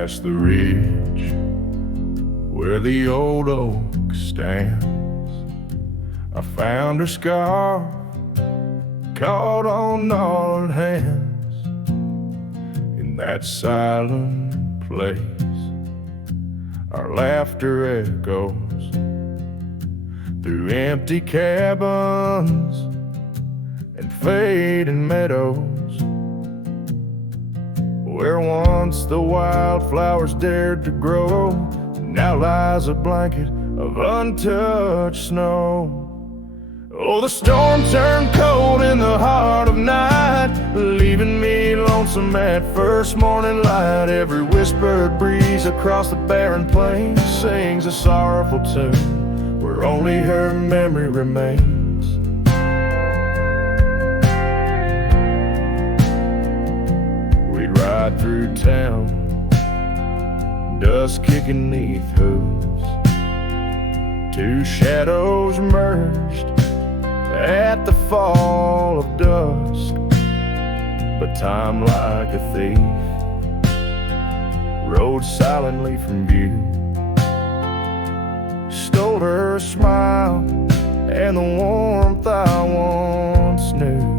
past the ridge where the old oak stands, I found her scarf caught on gnarled hands. In that silent place, our laughter echoes through empty cabins and fading meadows, where once the wildflowers dared to grow, now lies a blanket of untouched snow. Oh, the storm turned cold in the heart of night, leaving me lonesome at first morning light. Every whispered breeze across the barren plains sings a sorrowful tune where only her memory remains. We'd ride through town, dust kicking neath hooves, two shadows merged at the fall of dusk. But time, like a thief, rode silently from view, stole her smile and the warmth I once knew.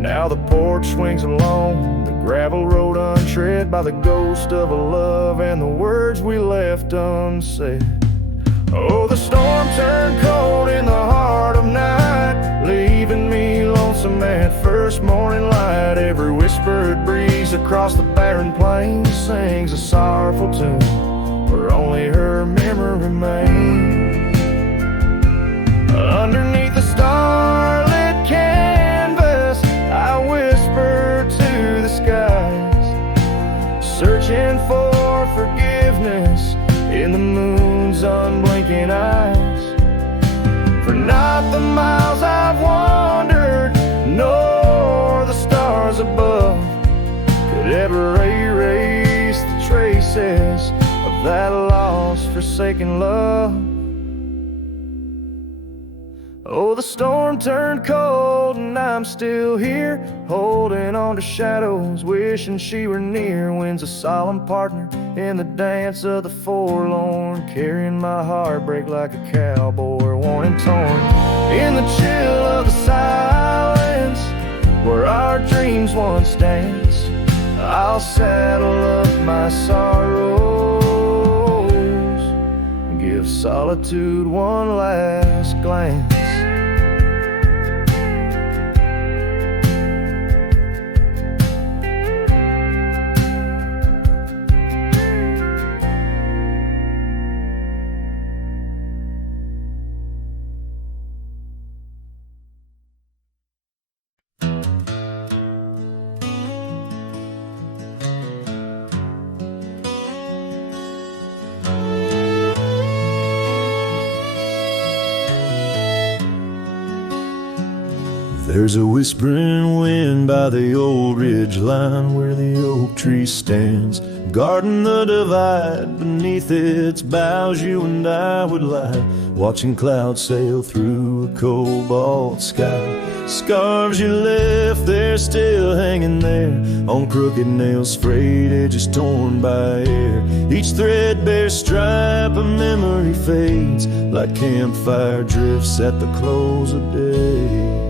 Now the porch swings along the gravel road untread by the ghost of a love and the words we left unsaid. Oh, the storm turned cold in the heart of night, leaving me lonesome at first morning light. Every whispered breeze across the barren plains sings a sorrowful tune where only her memory remains. Underneath the starlit canvas, I whisper to the skies, searching for forgiveness in the moon's unblinking eyes. For not the miles I've wandered, nor the stars above could ever erase the traces of that lost, forsaken love. Oh, the storm turned cold and I'm still here, holding on to shadows, wishing she were near. Wind's a solemn partner in the dance of the forlorn, carrying my heartbreak like a cowboy, worn and torn. In the chill of the silence, where our dreams once danced, I'll saddle up my sorrows and give solitude one last glance. There's a whispering wind by the old ridge line where the oak tree stands, guarding the divide. Beneath its boughs you and I would lie, watching clouds sail through a cobalt sky. Scarves you left there still hanging there, on crooked nails, frayed edges torn by air. Each threadbare stripe of memory fades like campfire drifts at the close of day.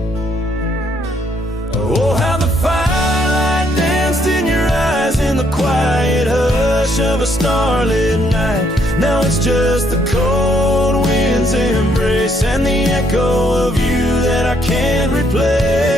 Oh, how the firelight danced in your eyes in the quiet hush of a starlit night. Now it's just the cold wind's embrace and the echo of you that I can't replace.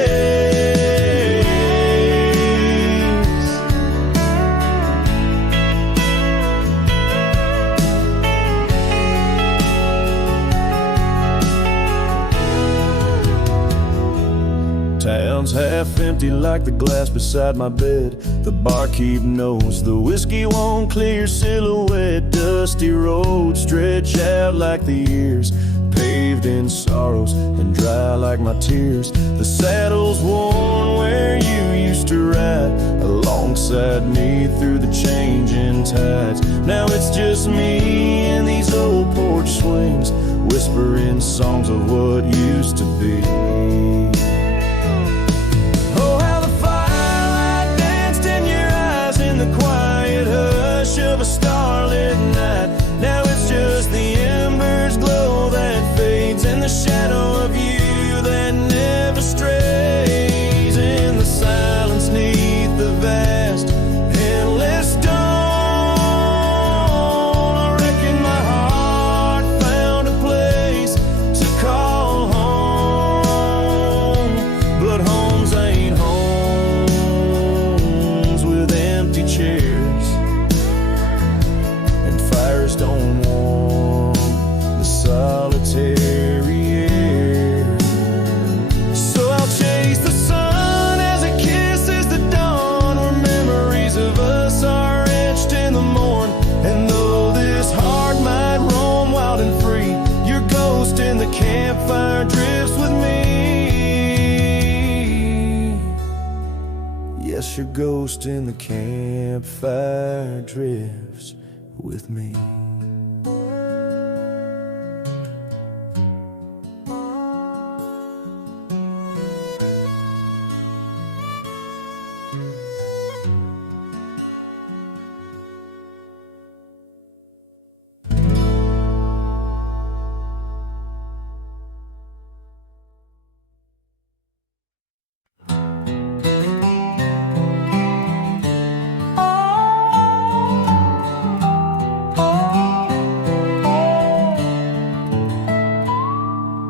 Town's half empty like the glass beside my bed. The barkeep knows the whiskey won't clear silhouette. Dusty roads stretch out like the years, paved in sorrows and dry like my tears. The saddle's worn where you used to ride alongside me through the changing tides. Now it's just me and these old porch swings, whispering songs of what used to be. Oh, how the firelight danced in your eyes in the quiet campfire drifts with me. Yes, your ghost in the campfire drifts with me.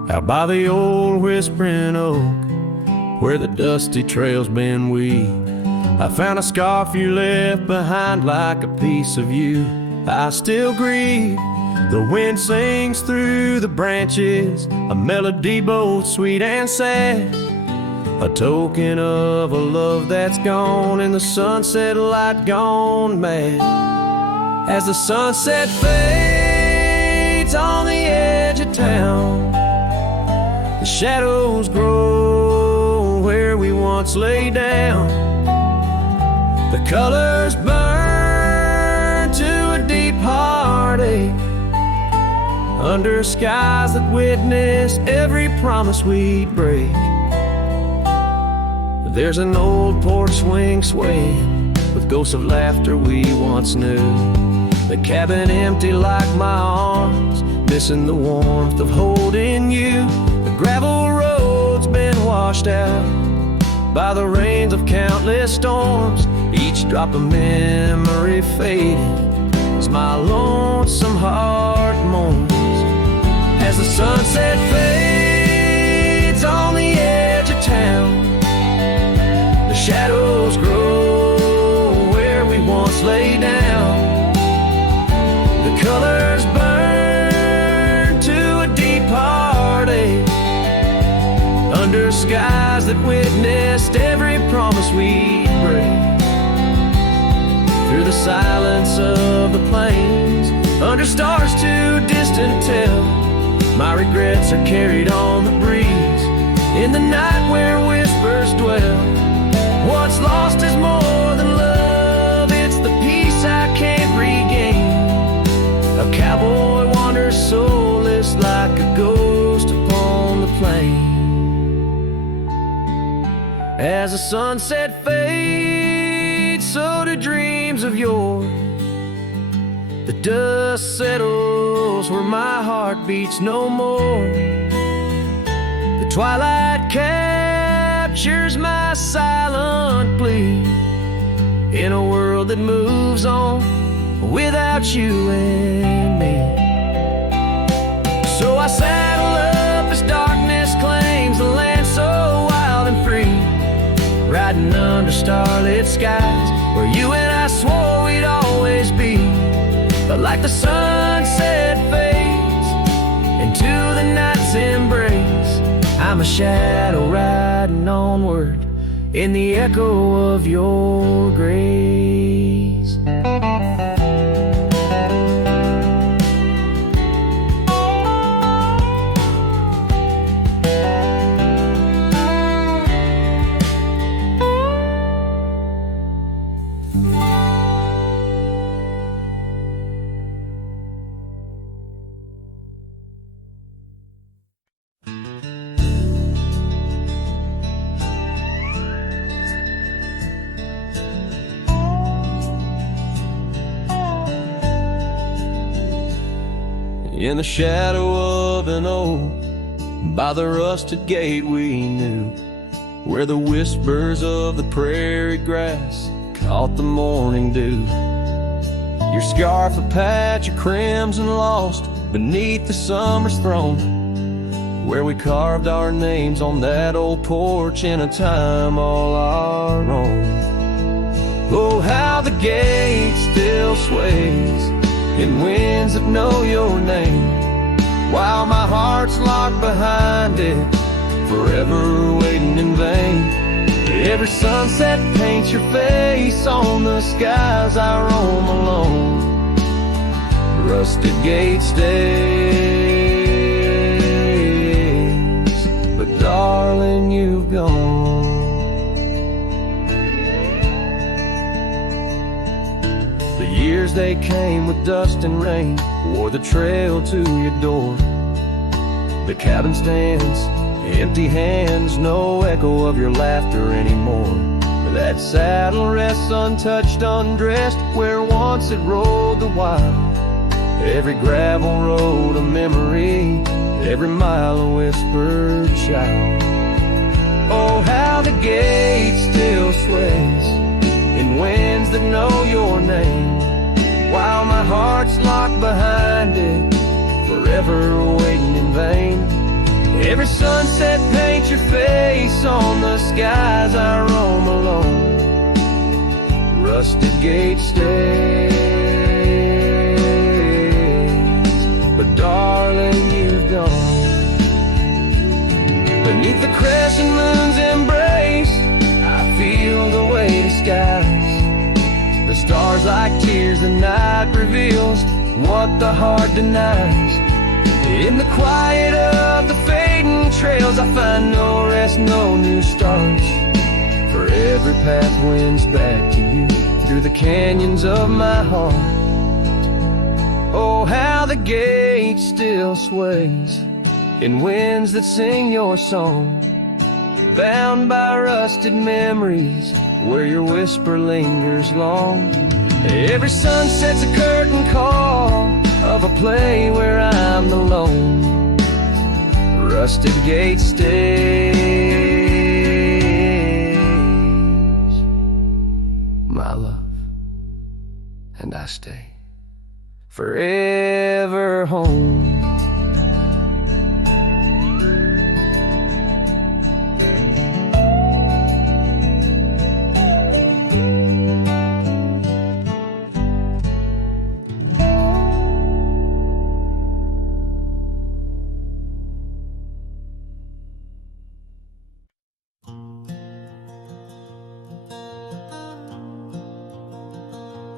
Out by the old whispering oak, where the dusty trails been weaved, I found a scarf you left behind like a piece of you. I still grieve. The wind sings through the branches, a melody both sweet and sad, a token of a love that's gone and the sunset light gone mad. As the sunset fades on the edge of town, the shadows grow where we once lay down. The colors burn to a deep heartache under skies that witness every promise we'd break. There's an old porch swing swaying with ghosts of laughter we once knew. The cabin empty like my arms, missing the warmth of holding you. The gravel road's been washed out by the rains of countless storms. Each drop of memory faded as my lonesome heart mourns. As the sunset fades on the edge of town, the shadows grow where we once lay down. The colors burn to a deep heartache under skies that witnessed every promise we break. Through the silence of the plains, under stars too distant to tell, my regrets are carried on the breeze in the night where whispers dwell. What's lost is more than love, it's the peace I can't regain. A cowboy wanders soulless like a ghost upon the plain. As the sunset fades, so do dreams of yore. The dust settles where my heart beats no more. The twilight captures my silent plea in a world that moves on without you and me. So I saddle up as darkness claims the land so wild and free, riding under starlit skies where you and I swore we'd always be. But like the sunset fades into the night's embrace, I'm a shadow riding onward in the echo of your grace. In the shadow of an oak, by the rusted gate we knew, where the whispers of the prairie grass caught the morning dew. Your scarf a patch of crimson lost beneath the summer's throne, where we carved our names on that old porch in a time all our own. Oh, how the gate still sways in winds that know your name, while my heart's locked behind it, forever waiting in vain. Every sunset paints your face on the skies I roam alone. Rusted gate stays gone. The years they came with dust and rain, wore the trail to your door. The cabin stands, empty hands, no echo of your laughter anymore. That saddle rests untouched, undressed, where once it rode the wild. Every gravel road a memory, every mile a whispered shout. Oh, how the gate still sways in winds that know your name, while my heart's locked behind it, forever waiting in vain. Every sunset paints your face on the skies I roam alone. Rusted gate stays, but darling, you've gone. Beneath the crescent moon's embrace, I feel the weight of skies. The stars like tears, the night reveals what the heart denies. In the quiet of the fading trails, I find no rest, no new starts. For every path wins back to you, through the canyons of my heart. Oh, how the gate still sways in winds that sing your song, bound by rusted memories, where your whisper lingers long. Every sunset's a curtain call of a play where I'm alone. Rusted gate stays, my love, and I stay forever home.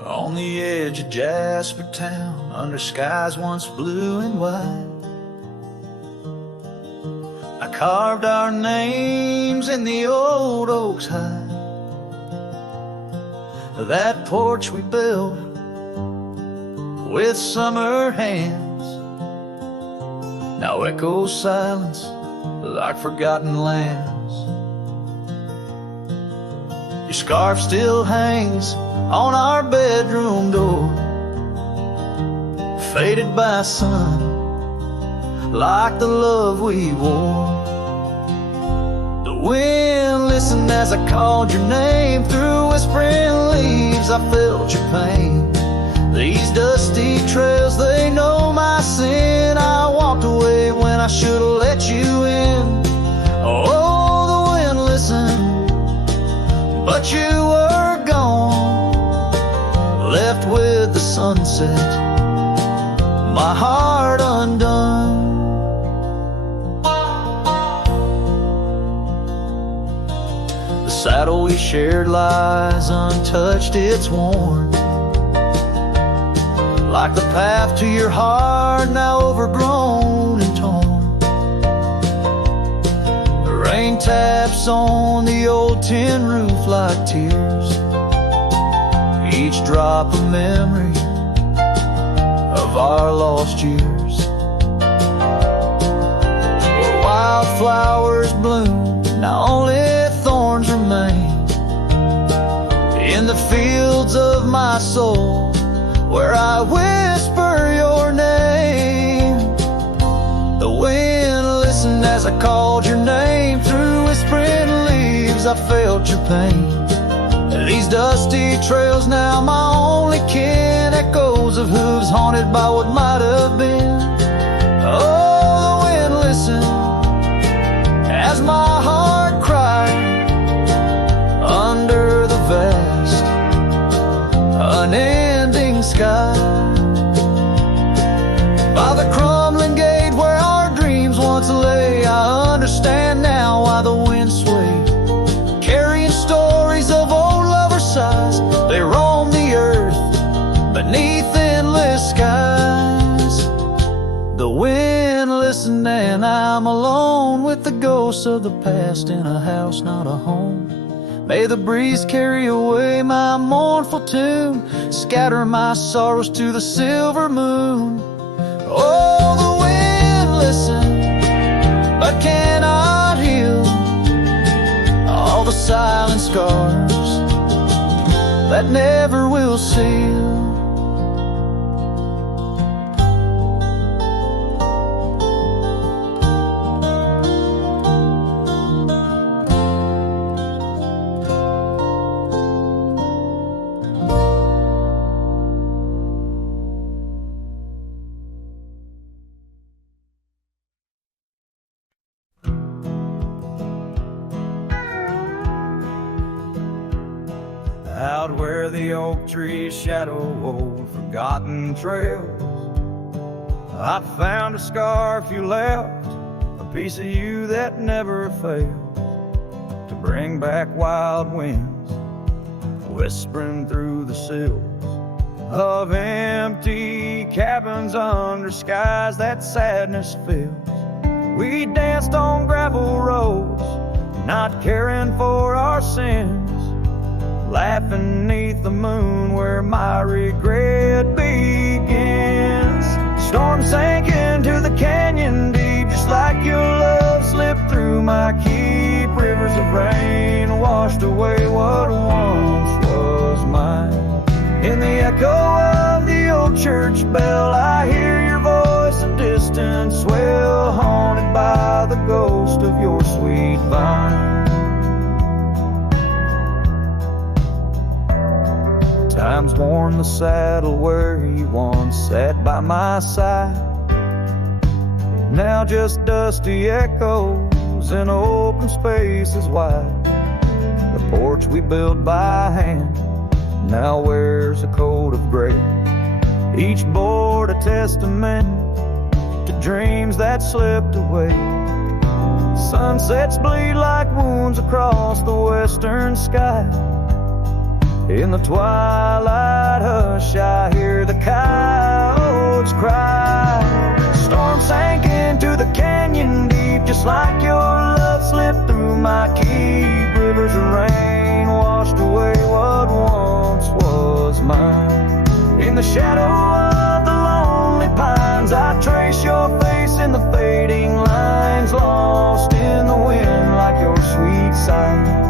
On the edge of Jasper Town, under skies once blue and white, I carved our names in the old oak's hide. That porch we built with summer hands now echoes silence like forgotten lands. Your scarf still hangs on our bedroom door, faded by sun, like the love we wore. The wind listened as I called your name, through whispering leaves I felt your pain. These dusty trails, they know my sin. I walked away when I should've let you in. Oh, the wind listened, but you were gone, left with the sunset, my heart undone. The saddle we shared lies untouched, it's worn, like the path to your heart, now overgrown and torn. The rain taps on the old tin roof like tears, each drop a memory of our lost years. Where wildflowers bloom, now only thorns remain. In the fields of my soul, where I whisper your name. The wind listened as I called your name, through whispering leaves I felt your pain. These dusty trails now my only kin, echoes of hooves haunted by what might have been. Oh, the wind listened as my heart cried under the vast, unending sky. By the crumbling gate where our dreams once lay, I understand now why the wind swayed, carrying stories of old lovers' sighs. They roam the earth beneath endless skies. The wind listens missing, and I'm alone with the ghosts of the past in a house, not a home. May the breeze carry away my mournful tune, scatter my sorrows to the silver moon. Oh, the wind listens, but cannot heal all the silent scars that never will seal. Out where the oak trees shadow old forgotten trails, I found a scarf you left, a piece of you that never failed to bring back wild winds whispering through the sills of empty cabins under skies that sadness fills. We danced on gravel roads, not caring for our sins, laughing neath the moon where my regret begins. Storm sank into the canyon deep, just like your love slipped through my keep. Rivers of rain washed away what once was mine. In the echo of the old church bell, I hear your voice, a distant swell, haunted by the ghost of your sweet vine. Time's worn the saddle where you once sat by my side. Now just dusty echoes and open spaces wide. The porch we built by hand now wears a coat of gray. Each board a testament to dreams that slipped away. Sunsets bleed like wounds across the western sky. In the twilight hush, I hear the coyotes cry. Storm sank into the canyon deep, just like your love slipped through my keep. Rivers of rain washed away what once was mine. In the shadow of the lonely pines, I trace your face in the fading lines, lost in the wind like your sweet sight.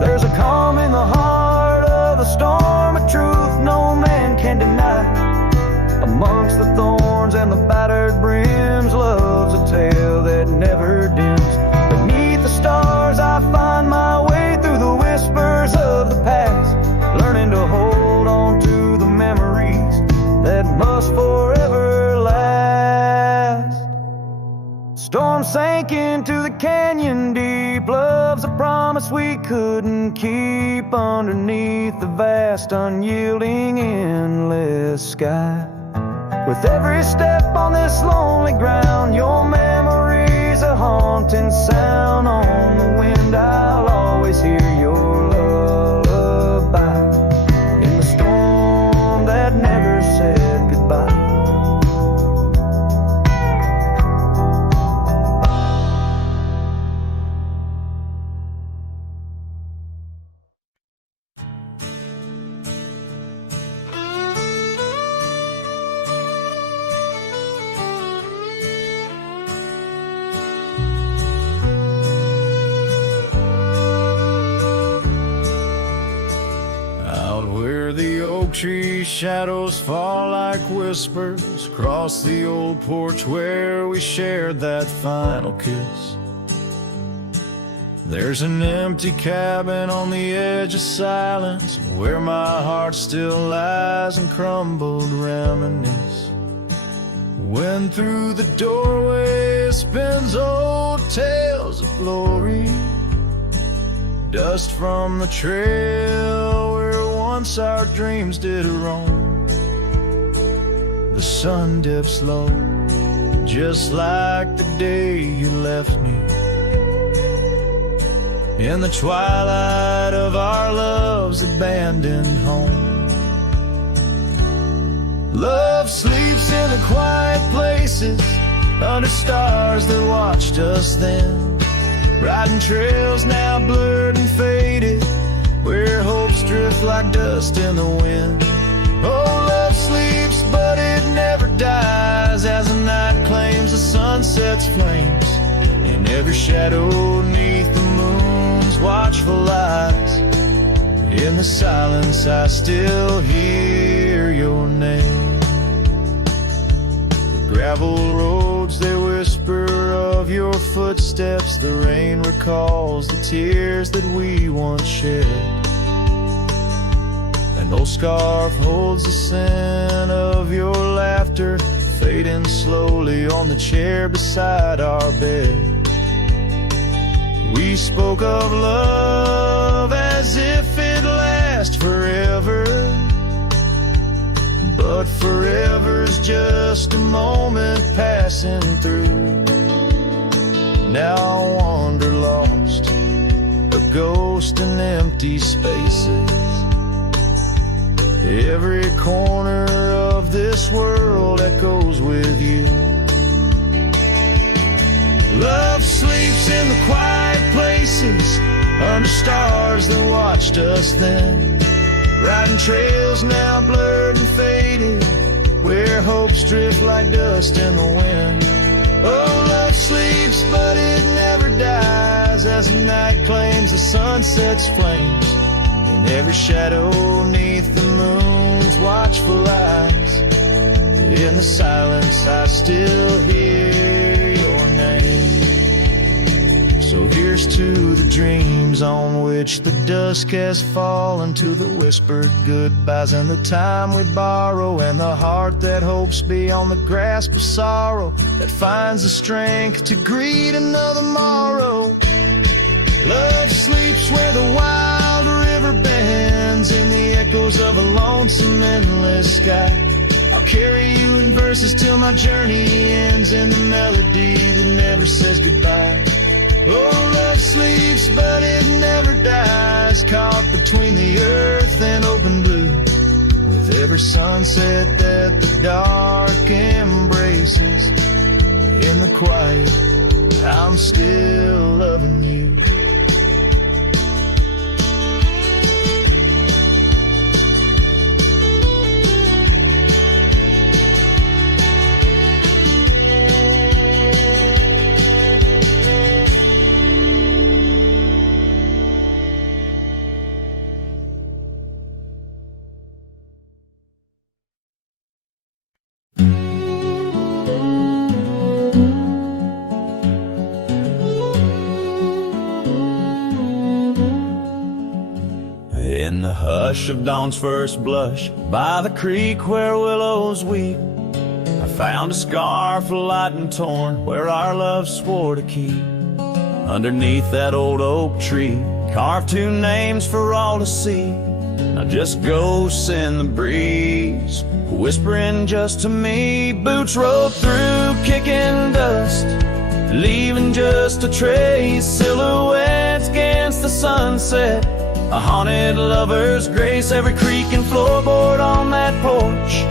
There's a calm in the heart of the storm, a truth no man can deny. Amongst the thorns and the battered brims, love's a tale that never dims. Beneath the stars I find my way through the whispers of the past, learning to hold on to the memories that must forever last. Storm sank into the canyon deep, love's a promise we couldn't keep underneath the vast, unyielding, endless sky. With every step on this lonely ground, your memory's a haunting sound. On the wind I'll always hear your lullaby, in the storm that never said goodbye. The oak tree shadows fall like whispers across the old porch where we shared that final kiss. There's an empty cabin on the edge of silence where my heart still lies and crumbled reminisce. When through the doorway spins old tales of glory, dust from the trail where once our dreams did roam. The sun dips low, just like the day you left me. In the twilight of our love's abandoned home, love sleeps in the quiet places under stars that watched us then, riding trails now blurred and faded, where hopes drift like dust in the wind. Oh, love sleeps, but it never dies, as the night claims the sunset's flames, in every shadow neath the moon's watchful eyes. In the silence I still hear your name. The gravel roads, they whisper of your footsteps. The rain recalls the tears that we once shared. An old scarf holds the scent of your laughter, fading slowly on the chair beside our bed. We spoke of love as if it lasts forever, but forever's just a moment passing through. Now I wander lost, a ghost in empty spaces. Every corner of this world echoes with you. Love sleeps in the quiet places, under stars that watched us then, riding trails now blurred and faded, where hopes drift like dust in the wind. Oh, love sleeps, but it never dies, as the night claims the sunset's flames, in every shadow neath the moon's watchful eyes. In the silence I still hear your name. So here's to the dreams on which the dusk has fallen, to the whispered goodbyes and the time we borrow, and the heart that hopes beyond the grasp of sorrow, that finds the strength to greet another morrow. Love sleeps where the wild river bends, in the echoes of a lonesome endless sky. I'll carry you in verses till my journey ends, in the melody that never says goodbye. Oh, love sleeps, but it never dies, caught between the earth and open blue, with every sunset that the dark embraces. In the quiet, I'm still loving you. In the hush of dawn's first blush, by the creek where willows weep, I found a scarf light and torn, where our love swore to keep. Underneath that old oak tree, carved two names for all to see. Now just ghosts in the breeze, whispering just to me. Boots rolled through, kicking dust, leaving just a trace. Silhouettes against the sunset, a haunted lover's grace. Every creak and floorboard on that porch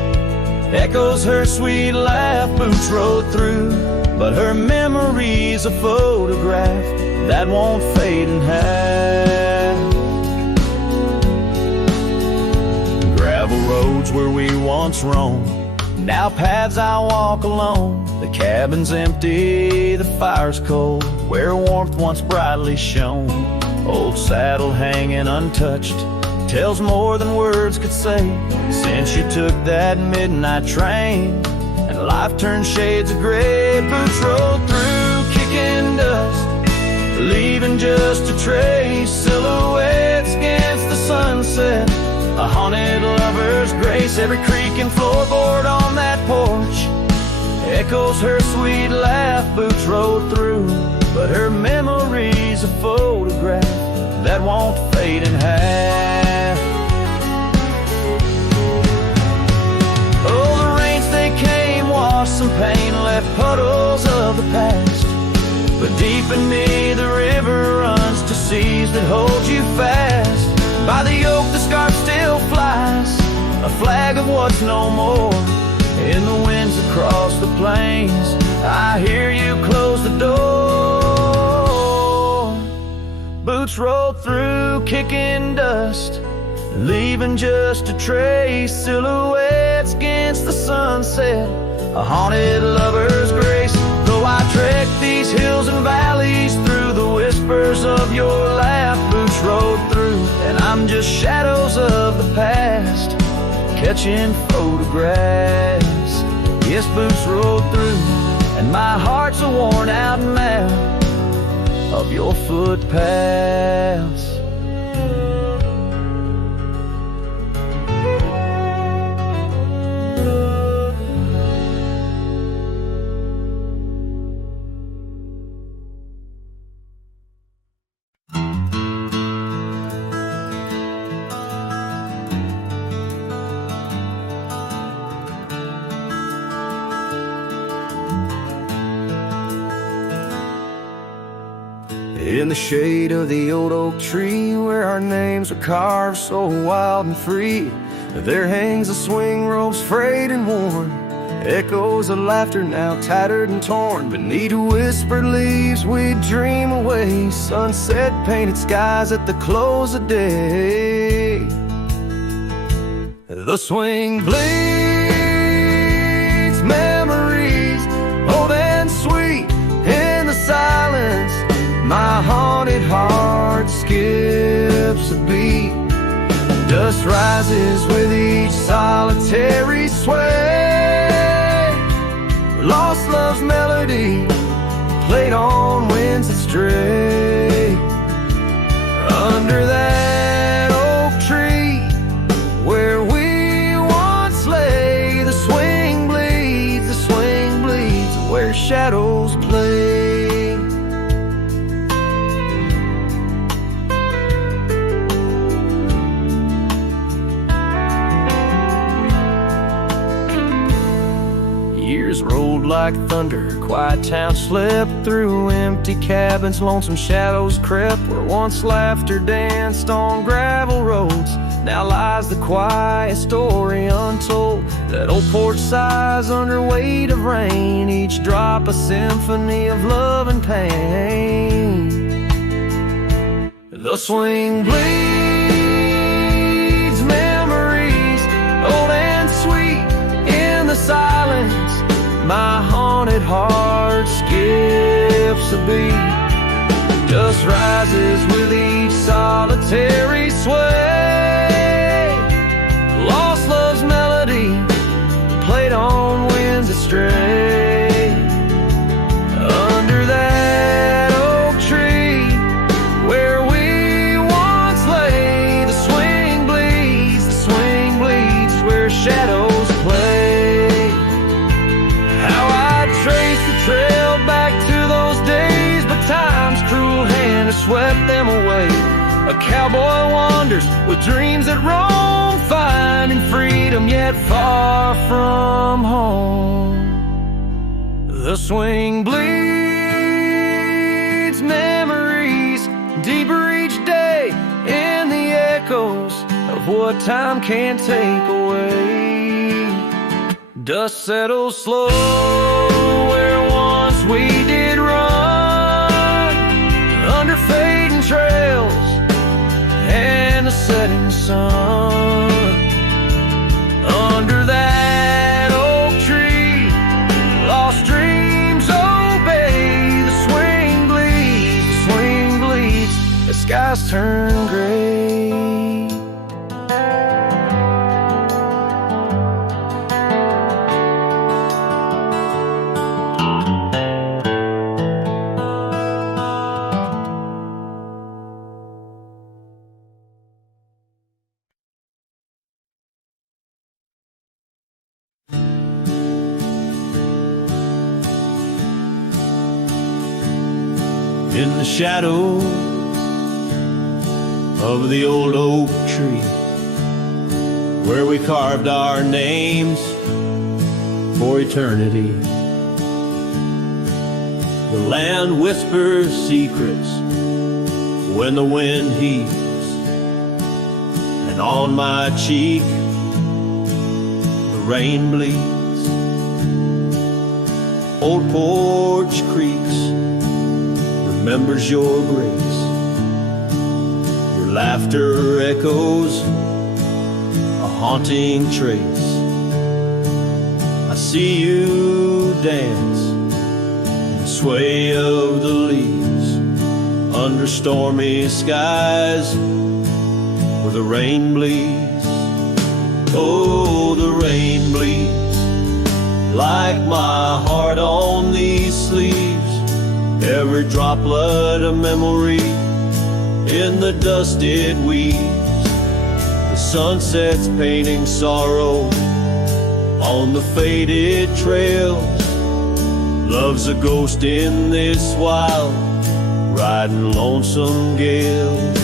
echoes her sweet laugh. Boots rode through, but her memory's a photograph that won't fade in half. Gravel roads where we once roamed, now paths I walk alone. The cabin's empty, the fire's cold, where warmth once brightly shone. Old saddle hanging untouched tells more than words could say, since you took that midnight train and life turned shades of gray. Boots rolled through, kicking dust, leaving just a trace. Silhouettes against the sunset, a haunted lover's grace. Every creak and floorboard on that porch echoes her sweet laugh. Boots rolled through, but her memory's a photograph that won't fade in half. Oh, the rains they came, washed some pain, left puddles of the past. But deep in me the river runs to seas that hold you fast. By the oak the scarf still flies, a flag of what's no more. In the winds across the plains, I hear you close the door. Boots roll through, kicking dust, leaving just a trace. Silhouettes against the sunset, a haunted lover's grace. Though I trek these hills and valleys through the whispers of your laugh, boots rode through, and I'm just shadows of the past, catching photographs. Yes, boots rode through, and my heart's a worn out map of your footpaths. In the shade of the old oak tree, where our names are carved so wild and free, there hangs a swing rope's frayed and worn, echoes of laughter now tattered and torn. Beneath whispered leaves we dream away, sunset painted skies at the close of day. The swing bleeds memories, old and sweet, in the silence. My haunted heart skips a beat. Dust rises with each solitary sway. Lost love's melody, played on winds that stray. Under that oak tree, where we once lay, the swing bleeds, where shadows play. Years rolled like thunder, quiet town slept through empty cabins, lonesome shadows crept where once laughter danced on gravel roads. Now lies the quiet story untold, that old porch sighs under weight of rain, each drop a symphony of love and pain. The swing bleeds memories, old and sweet, in the silence. My haunted heart skips a beat. Dust rises with each solitary sway. Lost love's melody, played on winds that stray. Under that oak tree, where we once lay, the swing bleeds, where shadows play. Trace the trail back to those days, but time's cruel hand has swept them away. A cowboy wanders with dreams that roam, finding freedom yet far from home. The swing bleeds memories, deeper each day in the echoes of what time can't take away. Dust settles slow where once we did run, under fading trails and the setting sun. Under that oak tree, lost dreams obey. The swing bleeds, the skies turn gray. In the shadow of the old oak tree, where we carved our names for eternity, the land whispers secrets when the wind heaves, and on my cheek the rain bleeds. Old porch creaks, remembers your grace. Your laughter echoes, a haunting trace. I see you dance in the sway of the leaves, under stormy skies where the rain bleeds. Oh, the rain bleeds like my heart on these sleeves. Every droplet of memory in the dust it weaves. The sunset's painting sorrow on the faded trails. Love's a ghost in this wild, riding lonesome gales.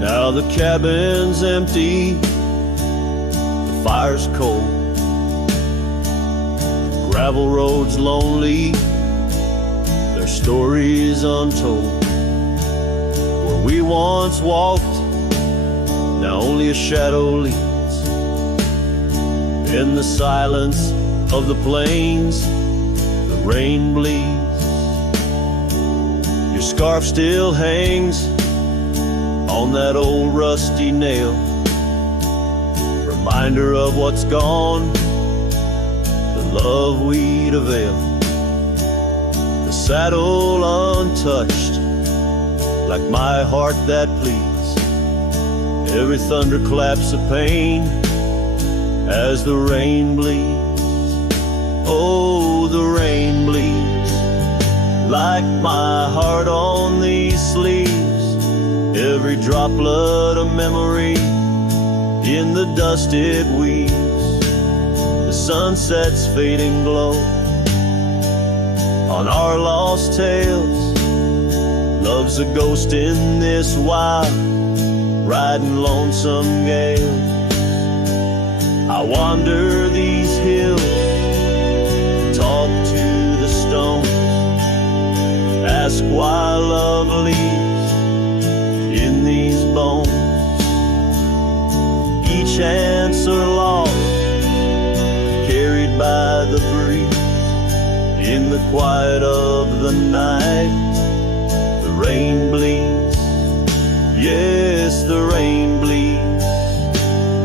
Now the cabin's empty, the fire's cold, gravel roads lonely, their stories untold. Where we once walked, now only a shadow leads. In the silence of the plains, the rain bleeds. Your scarf still hangs on that old rusty nail, reminder of what's gone, the love we'd avail. The saddle untouched, like my heart that pleads. Every thunderclap's a pain as the rain bleeds. Oh, the rain bleeds like my heart on these sleeves. Every droplet of memory in the dust it weaves. The sunset's fading glow on our lost tales. Love's a ghost in this wild, riding lonesome gale. I wander these hills, talk to the stones, ask why love leaves in these bones. Each answer lost, carried by the breeze. In the quiet of the night, the rain bleeds. Yes, the rain bleeds.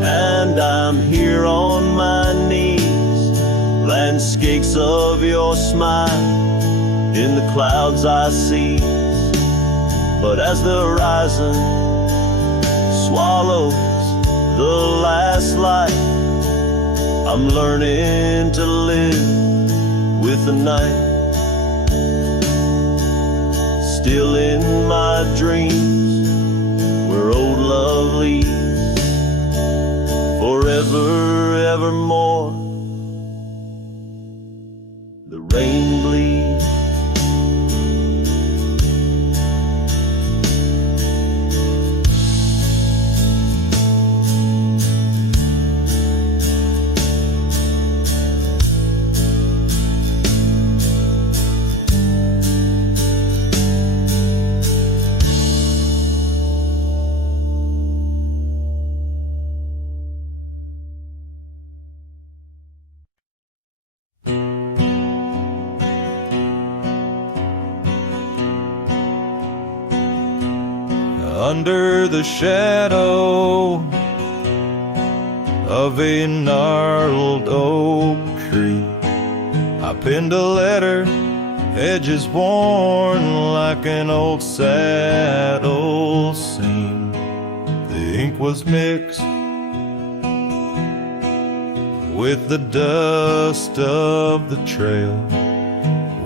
And I'm here on my knees. Landscapes of your smile in the clouds I see. But as the horizon swallows the last light, I'm learning to live with the night. Still in my dreams, where old love leads, forever, evermore, the rain bleeds. Under the shadow of a gnarled oak tree, I penned a letter, edges worn like an old saddle seam. The ink was mixed with the dust of the trail.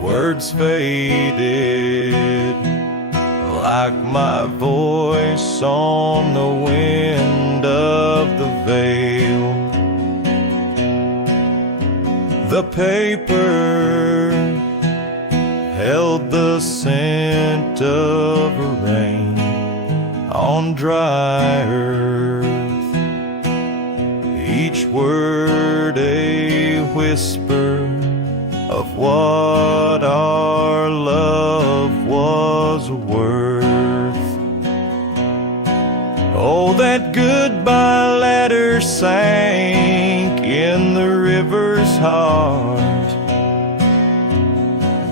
Words faded like my voice on the wind of the veil. The paper held the scent of rain on dry earth, each word a whisper of what our love was worth. Oh, that goodbye sank in the river's heart,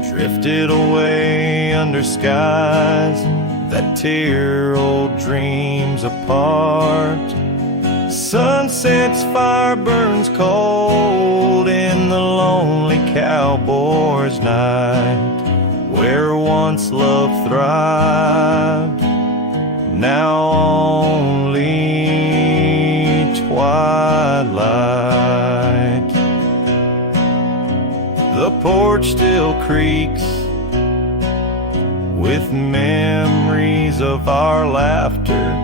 drifted away under skies that tear old dreams apart. Sunset's fire burns cold in the lonely cowboy's night, where once love thrived, now only twilight. The porch still creaks with memories of our laughter.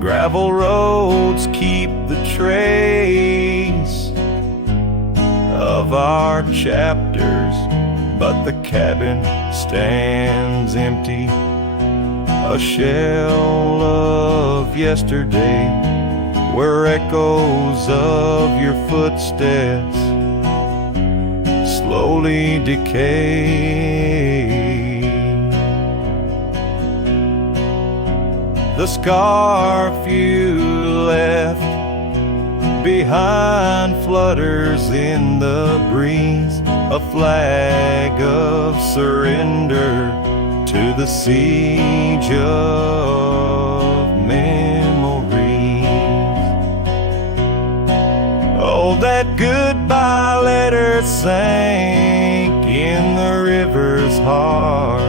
Gravel roads keep the trace of our chapters, but the cabin stands empty, a shell of yesterday, where echoes of your footsteps slowly decay. The scarf you left behind flutters in the breeze, a flag of surrender to the siege of memories. Oh, that goodbye letter sank in the river's heart,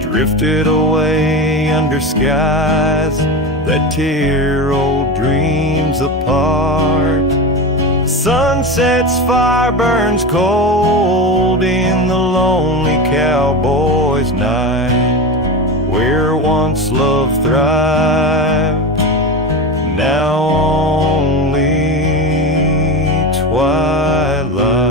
drifted away under skies that tear old dreams apart. Sunset's fire burns cold in the lonely cowboy's night, where once love thrived, now only twilight.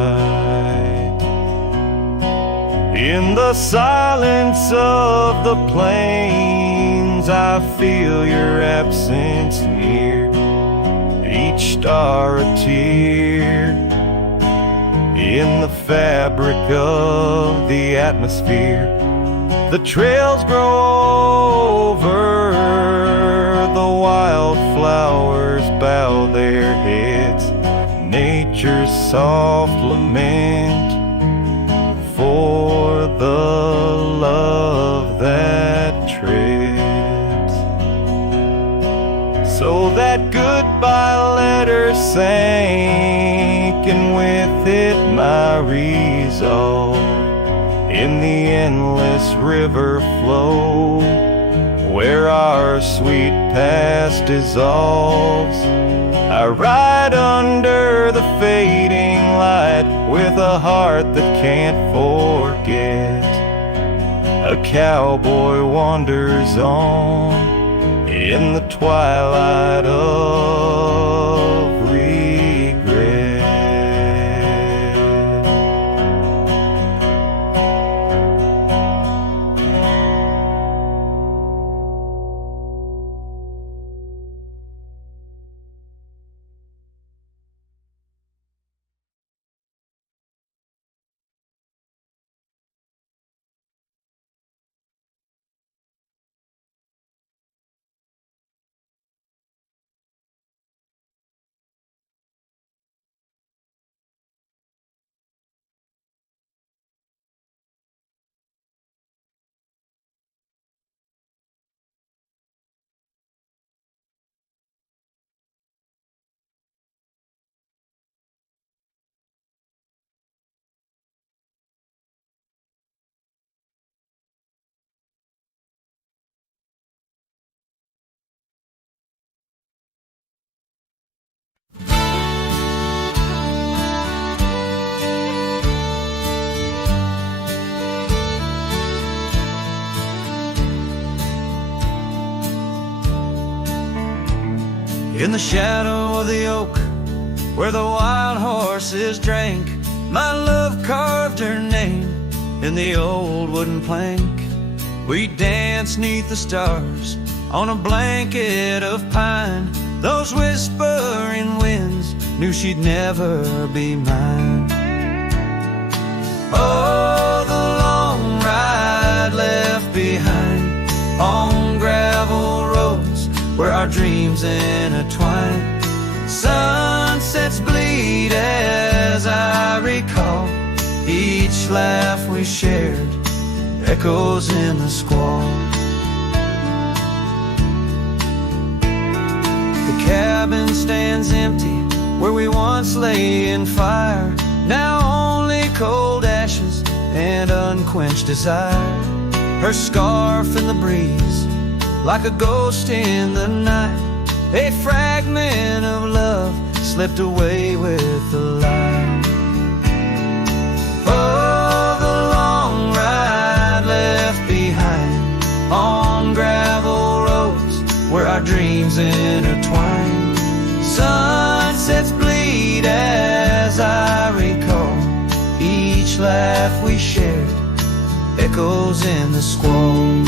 In the silence of the plains, I feel your absence near, each star a tear in the fabric of the atmosphere. The trails grow over, the wildflowers bow their heads, nature's soft lament for the love that treads. So that goodbye letter sank, and with it my resolve, in the endless river flow, where our sweet past dissolves. I ride under the fading light with a heart that can't forget. A cowboy wanders on in the twilight of regret. In the shadow of the oak, where the wild horses drank, my love carved her name in the old wooden plank. We danced 'neath the stars on a blanket of pine. Those whispering winds knew she'd never be mine. Oh, the long ride left behind on gravel roads where our dreams intertwine. Sunsets bleed as I recall each laugh we shared, echoes in the squall. The cabin stands empty where we once lay in fire, now only cold ashes and unquenched desire. Her scarf in the breeze, like a ghost in the night, a fragment of love slipped away with the light. Oh, the long ride left behind on gravel roads where our dreams intertwine. Sunsets bleed as I recall each laugh we shared, echoes in the squall.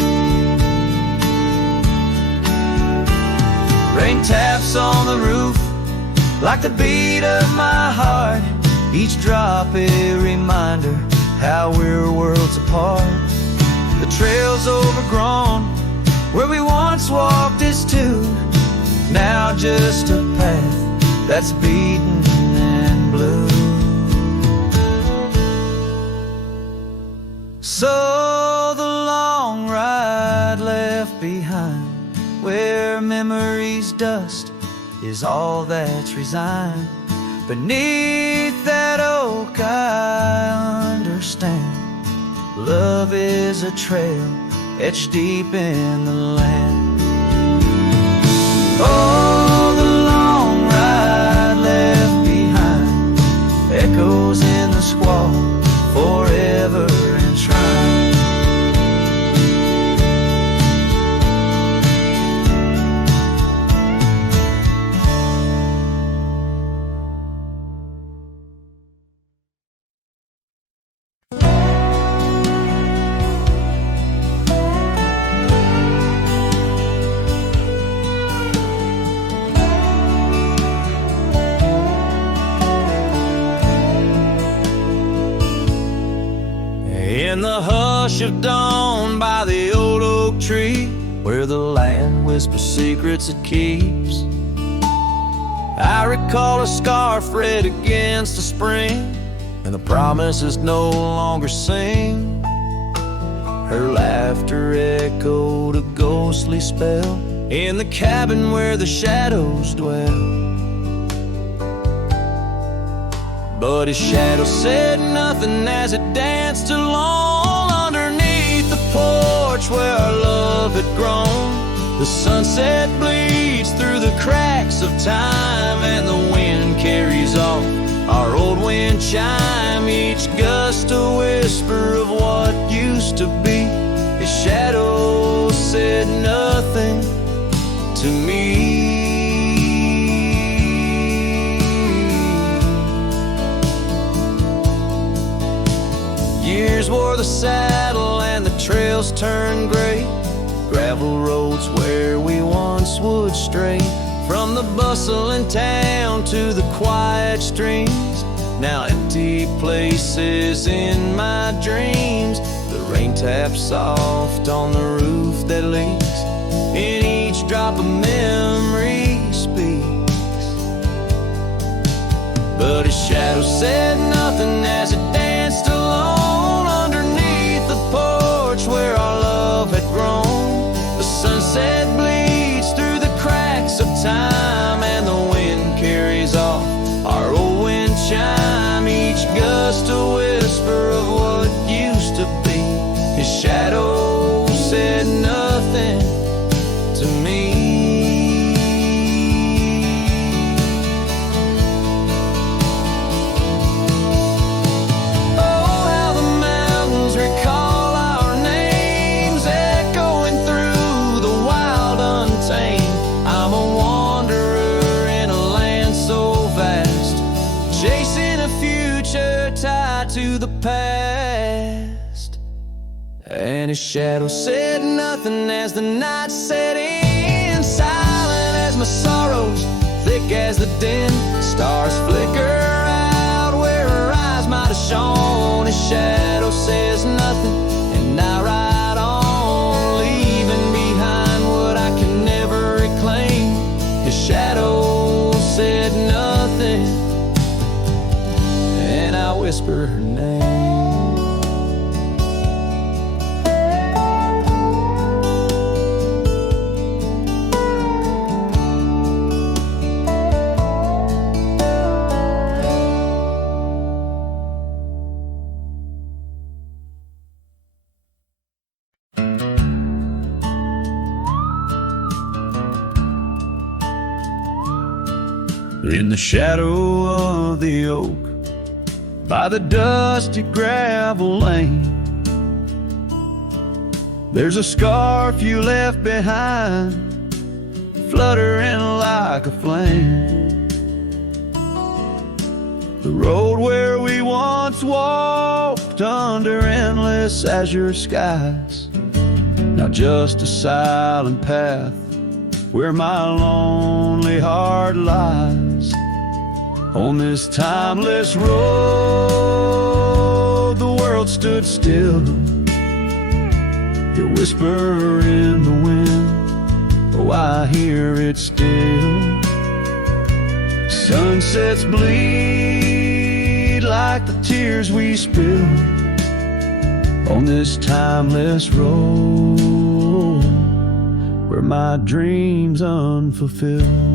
Rain taps on the roof like the beat of my heart, each drop a reminder how we're worlds apart. The trail's overgrown where we once walked as two, now just a path that's beaten and blue. So the long ride left behind, where memory's dust is all that's resigned. Beneath that oak I understand, love is a trail etched deep in the land. Oh, the long ride left behind, echoes in the squall, forever enshrined. In the hush of dawn by the old oak tree, where the land whispers secrets it keeps, I recall a scarf red against the spring, and the promises no longer sing. Her laughter echoed a ghostly spell in the cabin where the shadows dwell. But his shadow said nothing as it danced along underneath the porch where our love had grown. The sunset bleeds through the cracks of time, and the wind carries off our old wind chime, each gust a whisper of what used to be. His shadow said nothing to me. Years wore the saddle and the trails turned gray, gravel roads where we once would stray, from the bustling town to the quiet streams, now empty places in my dreams. The rain taps soft on the roof that leaks, in each drop a memory speaks. But his shadow said nothing as it danced alone underneath the porch where our love had grown. The sunset bleeds through the cracks of time, and the wind carries off our old wind chime, each gust a whisper of what used to be. His shadow said nothing to me. To the past, and his shadow said nothing as the night set in, silent as my sorrows, thick as the din. Stars flicker out where her eyes might have shone. His shadow says nothing, and I ride on, leaving behind what I can never reclaim. whisper her name. In the shadow of the oak, by the dusty gravel lane, there's a scarf you left behind, fluttering like a flame. The road where we once walked under endless azure skies, now just a silent path where my lonely heart lies. On this timeless road, the world stood still. Your whisper in the wind, oh, I hear it still. Sunsets bleed like the tears we spill on this timeless road, where my dreams unfulfilled.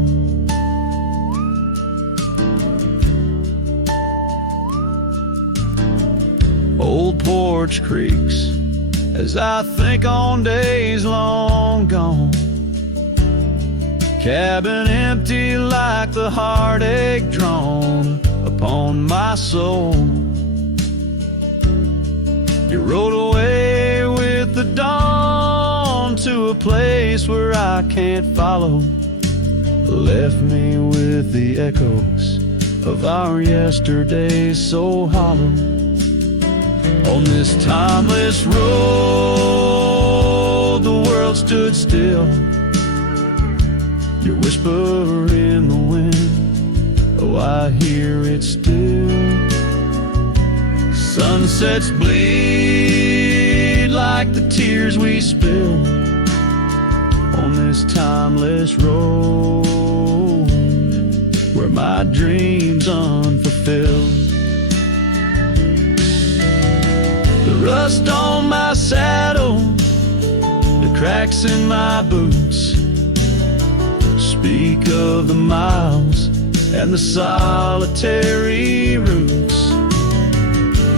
Old porch creaks as I think on days long gone. Cabin empty like the heartache drawn upon my soul. You rode away with the dawn to a place where I can't follow. Left me with the echoes of our yesterdays so hollow. On this timeless road, the world stood still. Your whisper in the wind, oh, I hear it still. Sunsets bleed like the tears we spill on this timeless road, where my dreams unfulfilled. The rust on my saddle, the cracks in my boots, speak of the miles and the solitary routes.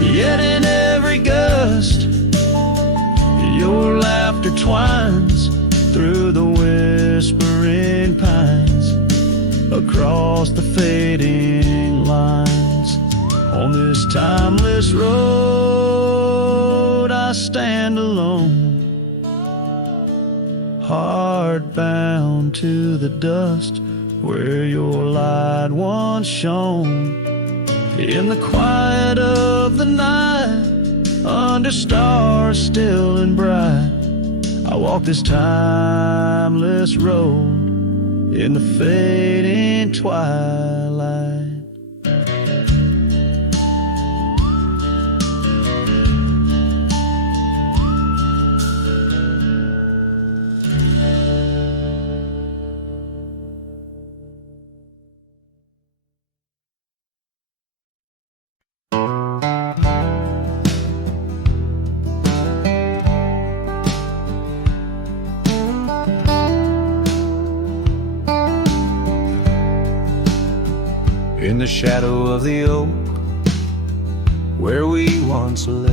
Yet in every gust, your laughter twines through the whispering pines, across the fading lines. On this timeless road, I stand alone, heart bound to the dust where your light once shone. In the quiet of the night, under stars still and bright, I walk this timeless road in the fading twilight. In the shadow of the oak, where we once lay,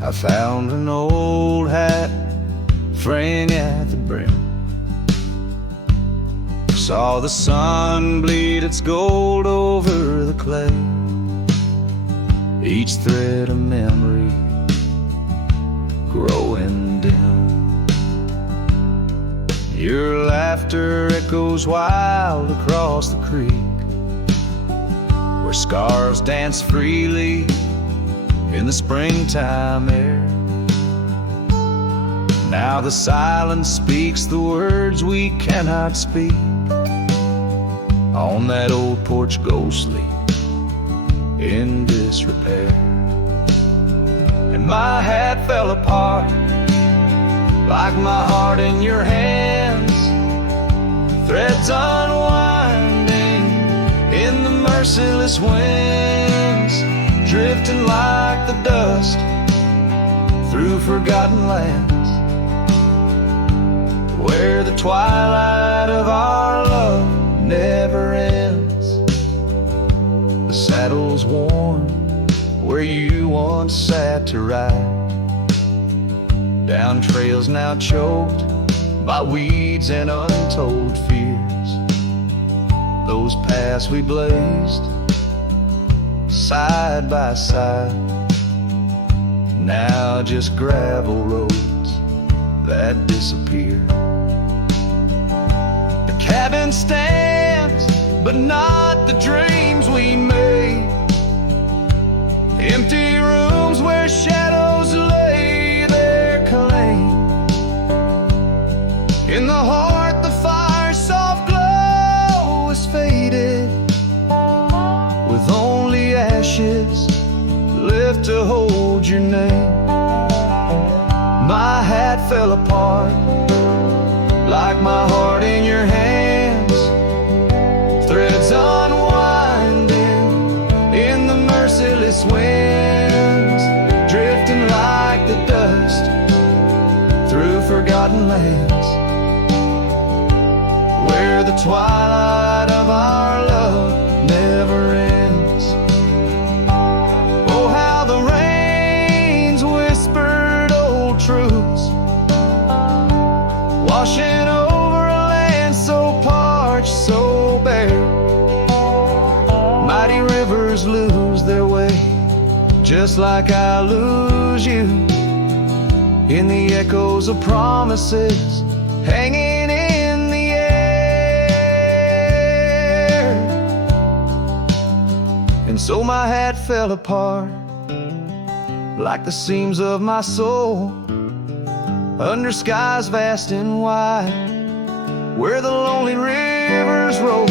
I found an old hat fraying at the brim. Saw the sun bleed its gold over the clay, each thread a memory growing dim. Your laughter echoes wild across the creek, where scars dance freely in the springtime air. Now the silence speaks the words we cannot speak. On that old porch ghostly, in disrepair. And my hat fell apart, like my heart in your hands, threads unwinding in the mercy merciless winds, drifting like the dust through forgotten lands, where the twilight of our love never ends. The saddle's worn where you once sat to ride, down trails now choked by weeds and untold fears. Those paths we blazed side by side, now just gravel roads that disappear. The cabin stands, but not the dreams we made. Empty rooms where shadows lay their claim. In the heart, the fire's soft glow is faded, with only ashes left to hold your name. My hat fell apart, like my heart in your hands, threads unwinding in the merciless winds, drifting like the dust through forgotten lands, where the twilight of our love never ends. Oh, how the rains whispered old truths, washing over a land so parched, so bare. Mighty rivers lose their way, just like I lose you, in the echoes of promises hanging in the air. And so my hat fell apart, like the seams of my soul, under skies vast and wide, where the lonely rivers roll.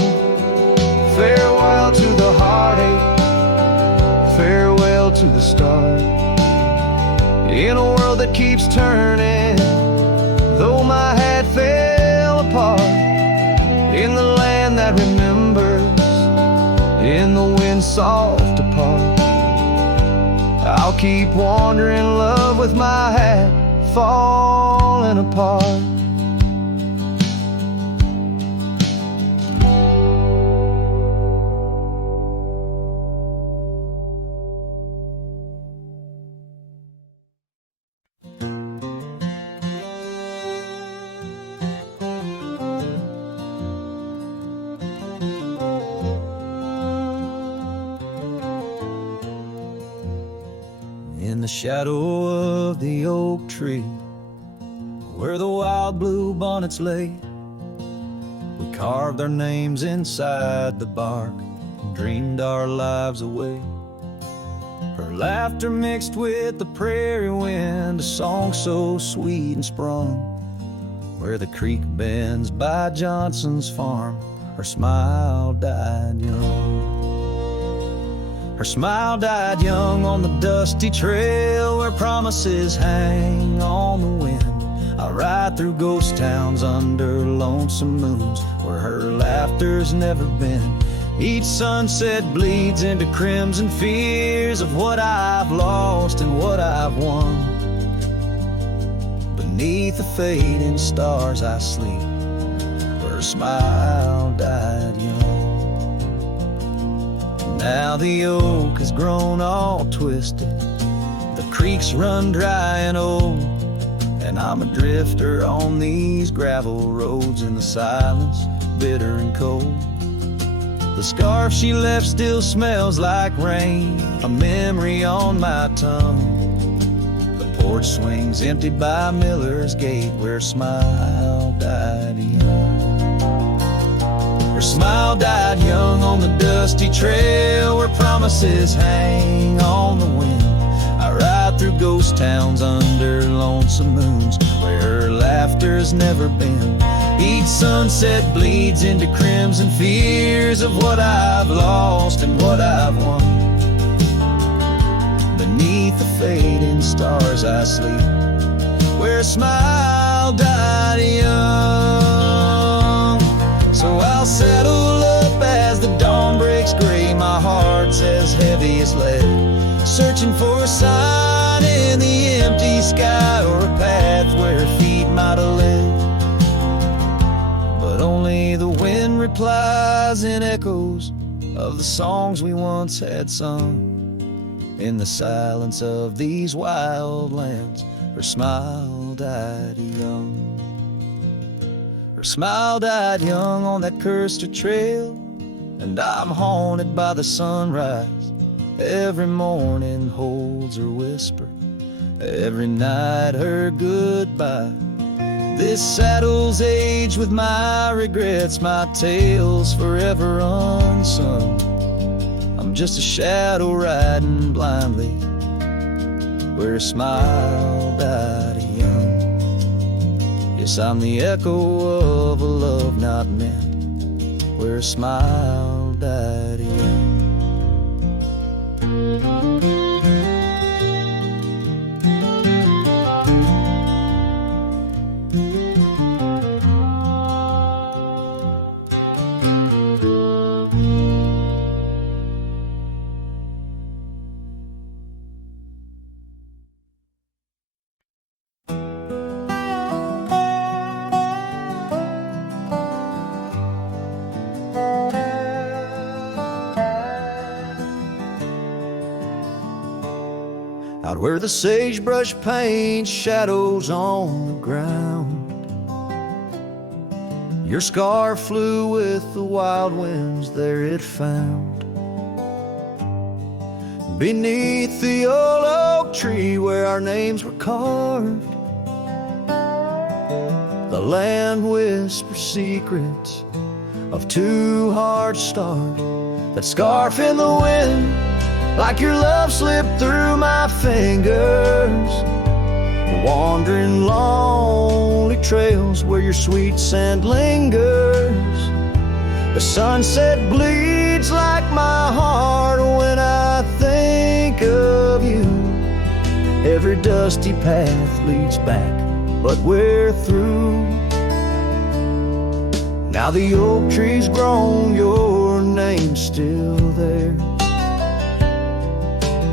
Farewell to the heartache, farewell to the start, in a world that keeps turning, though my hat fell apart. In the land that remembers, in the wind's soft depart, I'll keep wandering love with my hat falling apart. In the shadow of the oak tree, where the wild blue bonnets lay, we carved our names inside the bark and dreamed our lives away. Her laughter mixed with the prairie wind, a song so sweet and sprung, where the creek bends by Johnson's farm, her smile died young. Her smile died young on the dusty trail, where promises hang on the wind. I ride through ghost towns under lonesome moons, where her laughter's never been. Each sunset bleeds into crimson fears of what I've lost and what I've won. Beneath the fading stars I sleep, where her smile died young. Now the oak has grown all twisted, the creeks run dry and old, and I'm a drifter on these gravel roads in the silence, bitter and cold. The scarf she left still smells like rain, a memory on my tongue. The porch swings empty by Miller's Gate, where a smile died young. Her smile died young on the dusty trail, where promises hang on the wind. I ride through ghost towns under lonesome moons, where her laughter's never been. Each sunset bleeds into crimson fears of what I've lost and what I've won. Beneath the fading stars I sleep, where a smile died young. So I'll settle up as the dawn breaks gray, my hearts as heavy as lead, searching for a sign in the empty sky, or a path where feet might have led. But only the wind replies in echoes of the songs we once had sung. In the silence of these wild lands, her smile died young. Her smile died young on that cursed trail, and I'm haunted by the sunrise. Every morning holds her whisper, every night her goodbye. This saddle's aged with my regrets, my tale's forever unsung. I'm just a shadow riding blindly where a smile died young. Yes, I'm the echo of a love not meant, where a smile died young. Out where the sagebrush paints shadows on the ground, your scar flew with the wild winds, there it found. Beneath the old oak tree where our names were carved, the land whispers secrets of two hearts starved. That scarf in the wind, like your love slipped through my fingers, wandering lonely trails where your sweet scent lingers. The sunset bleeds like my heart when I think of you. Every dusty path leads back, but we're through. Now the oak tree's grown, your name's still there,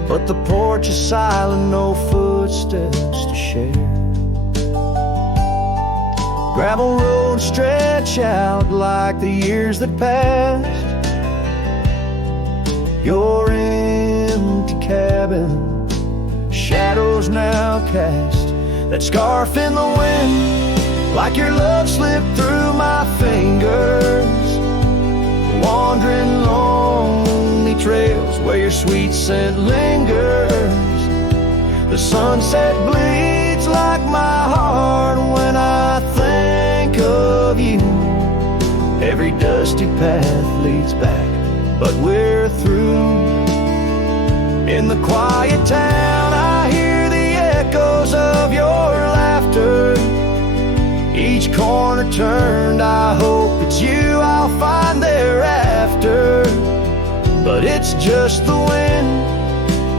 but the porch is silent, no footsteps to share. Gravel roads stretch out like the years that passed. Your empty cabin, shadows now cast. That scarf in the wind, like your love slipped through my fingers, wandering lonely trails where your sweet scent lingers. The sunset bleeds like my heart when I think of you. Every dusty path leads back, but we're through. In the quiet town I hear the echoes of your laughter. Each corner turned, I hope it's you I'll find thereafter. But it's just the wind,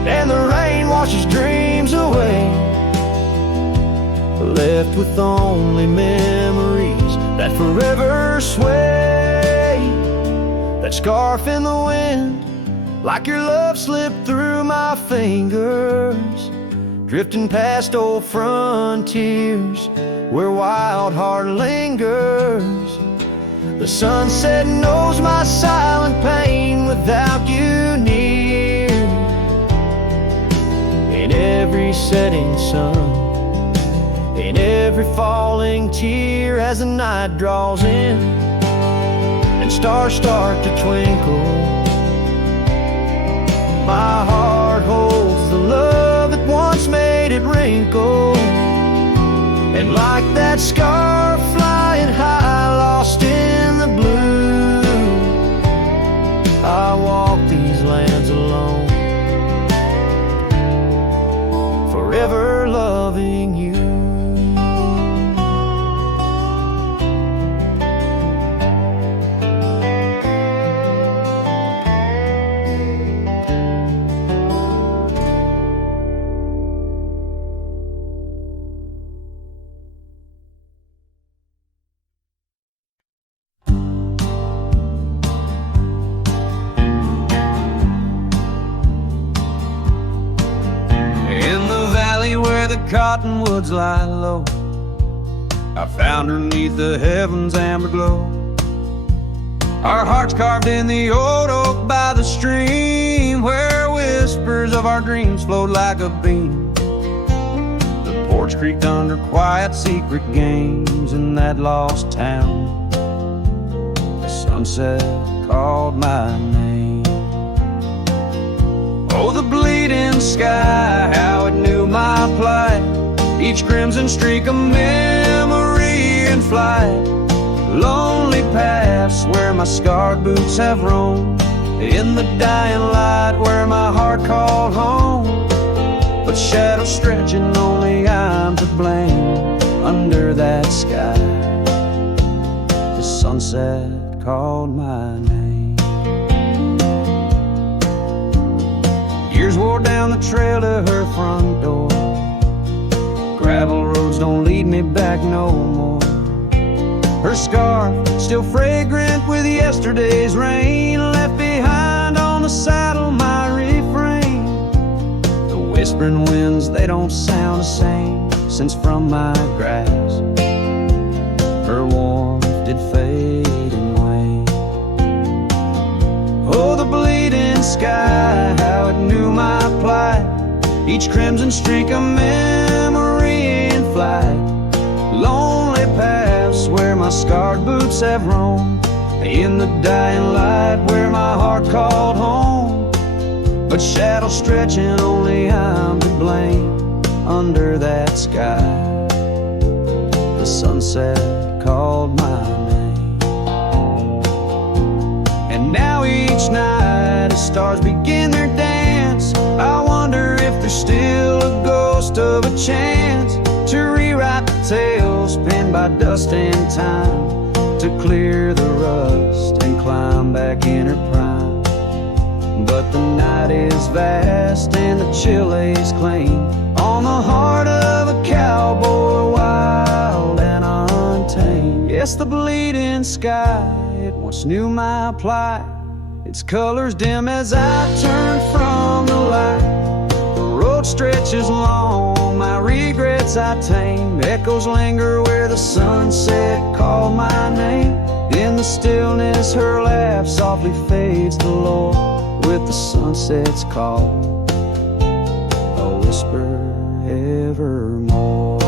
and the rain washes dreams away, left with only memories that forever sway. That scarf in the wind, like your love slipped through my fingers, drifting past old frontiers where wild heart lingers. The sunset knows my silent pain without you near. In every setting sun, in every falling tear, as the night draws in and stars start to twinkle, my heart holds the love that once made it wrinkle. And like that scarf flying high, lost in the blue, I walk these lands alone, forever loving you. cottonwoods lie low, I found her 'neath the heavens' amber glow. Our hearts carved in the old oak by the stream, where whispers of our dreams flowed like a beam. The porch creaked under quiet secret games in that lost town. The sunset called my name. Oh, the bleeding sky, how it knew my plight. Each crimson streak a memory in flight. Lonely paths where my scarred boots have roamed, in the dying light where my heart called home. But shadows stretching, only I'm to blame. Under that sky, the sunset called my name. Years wore down the trail to her front door. Gravel roads don't lead me back no more. Her scarf, still fragrant with yesterday's rain, left behind on the saddle my refrain. The whispering winds, they don't sound the same since from my grass her warmth did fade and wane. Oh, the bleeding sky, how it knew my plight. Each crimson streak a memory in flight. Lonely paths where my scarred boots have roamed, in the dying light where my heart called home. But shadows stretching, only I'm to blame. Under that sky, the sunset called my name. And now each night as stars begin their dance, I wonder if there's still a ghost of a chance to rewrite the tales penned by dust and time, to clear the rust and climb back in her prime. But the night is vast and the chill lays claim on the heart of a cowboy, wild and untamed. Yes, the bleeding sky, it once knew my plight. Its colors dim as I turn from the light. The road stretches long, my regrets I tame. Echoes linger where the sunset called my name. In the stillness her laugh softly fades to low, with the sunset's call, a whisper evermore.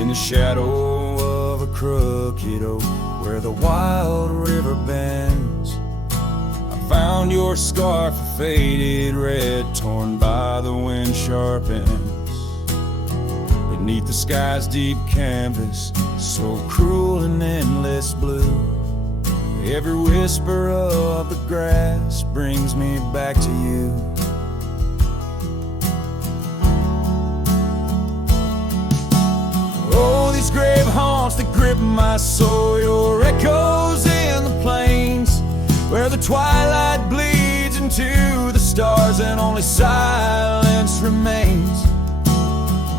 In the shadow of a crooked oak, where the wild river bends, I found your scarf, a faded red, torn by the wind sharp ends. Beneath the sky's deep canvas, so cruel and endless blue, every whisper of the grass brings me back to you. These grave haunts that grip my soul, your echoes in the plains, where the twilight bleeds into the stars and only silence remains.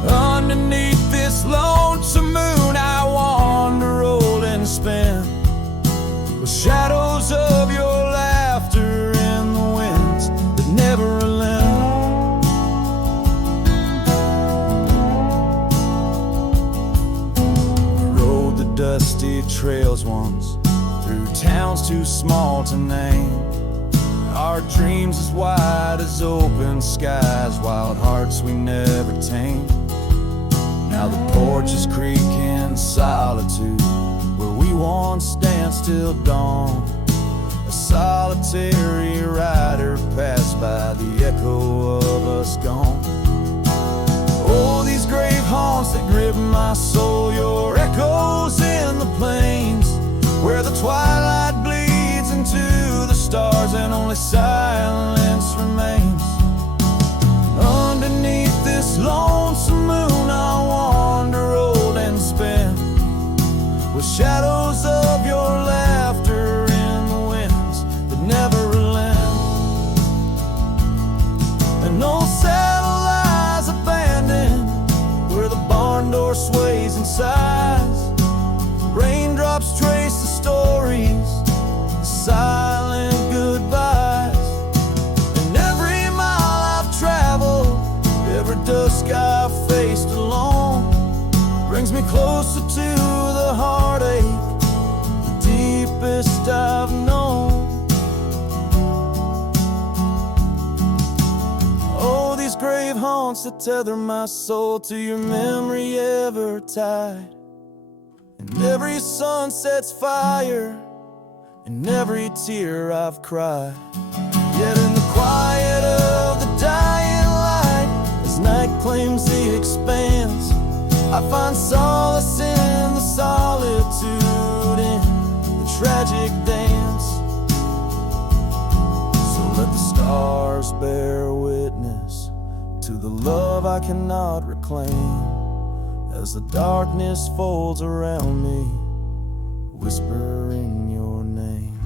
Underneath this lonesome moon I wander old and spent, with shadows of your laughter in the winds that never relent. Dusty trails once, through towns too small to name, our dreams as wide as open skies, wild hearts we never tamed. Now the porches creak in solitude, where we once danced till dawn. A solitary rider passed by, the echo of us gone. Oh, these grave haunts that grip my soul, your echoes in the plains, where the twilight bleeds only silence remains. Underneath this lonesome moon, I'll wander old and spent, with shadows of your laughter in the winds that never relent. An old saddle lies abandoned where the barn door sways and sighs. Raindrops trace the stories, the silent goodbyes. And every mile I've traveled, every dusk I've faced alone, brings me closer to the heartache, the deepest I've known. Oh, these grave haunts that tether my soul to your memory ever tied. And every sunset's fire, and every tear I've cried. Yet in the quiet of the dying light, as night claims the expanse, I find solace in the solitude, in the tragic dance. So let the stars bear witness to the love I cannot reclaim, as the darkness folds around me, whispering your name.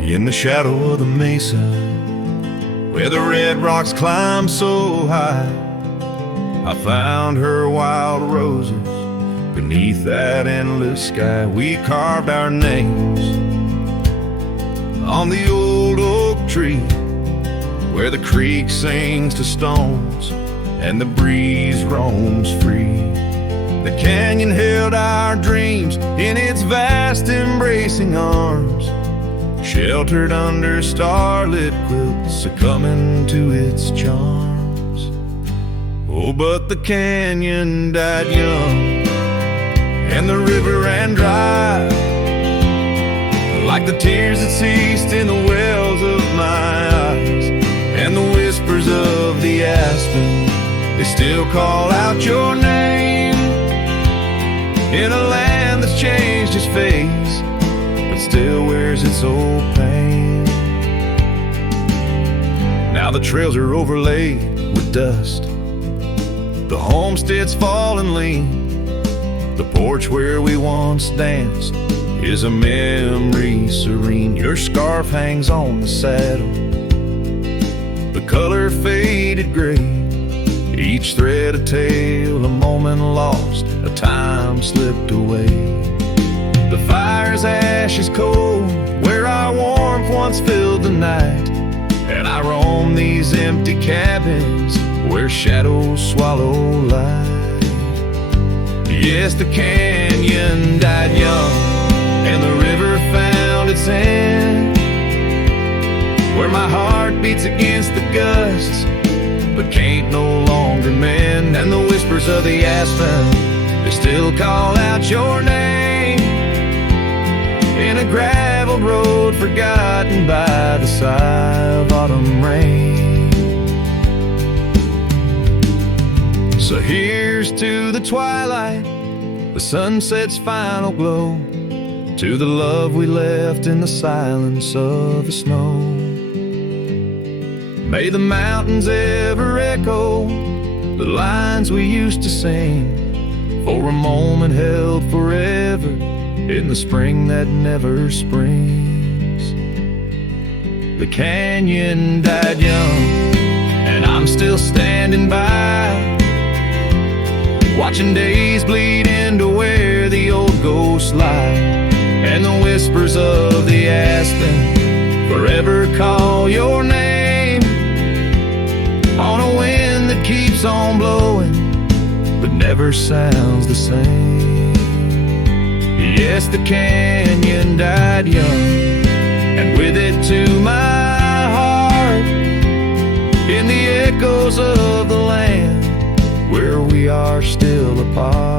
In the shadow of the mesa, where the red rocks climb so high, I found her wild roses beneath that endless sky. We carved our names on the old oak tree, where the creek sings to stones and the breeze roams free. The canyon held our dreams in its vast embracing arms, sheltered under starlit quilts, succumbing to its charms. Oh, but the canyon died young, and the river ran dry, like the tears that ceased in the wells of my eyes. And the whispers of the aspen, they still call out your name, in a land that's changed its face, but still wears its old pain. Now the trails are overlaid with dust, the homestead's fallen lean, the porch where we once danced is a memory serene. Your scarf hangs on the saddle, the color faded gray, each thread a tale, a moment lost, a time slipped away. The fire's ashes cold, where our warmth once filled the night, and I roam these empty cabins where shadows swallow light. Yes, the canyon died young, and the river found its end, where my heart beats against the gusts, but can't no longer mend. And the whispers of the aspen, they still call out your name, in a gravel road forgotten by the sigh of autumn rain. So here's to the twilight, the sunset's final glow, to the love we left in the silence of the snow. May the mountains ever echo the lines we used to sing, for a moment held forever in the spring that never springs. The canyon died young, and I'm still standing by, watching days bleed into where the old ghosts lie. And the whispers of the aspen forever call your name, on a wind that keeps on blowing but never sounds the same. Yes, the canyon died young, and with it to my heart, in the echoes of the land where we are still apart.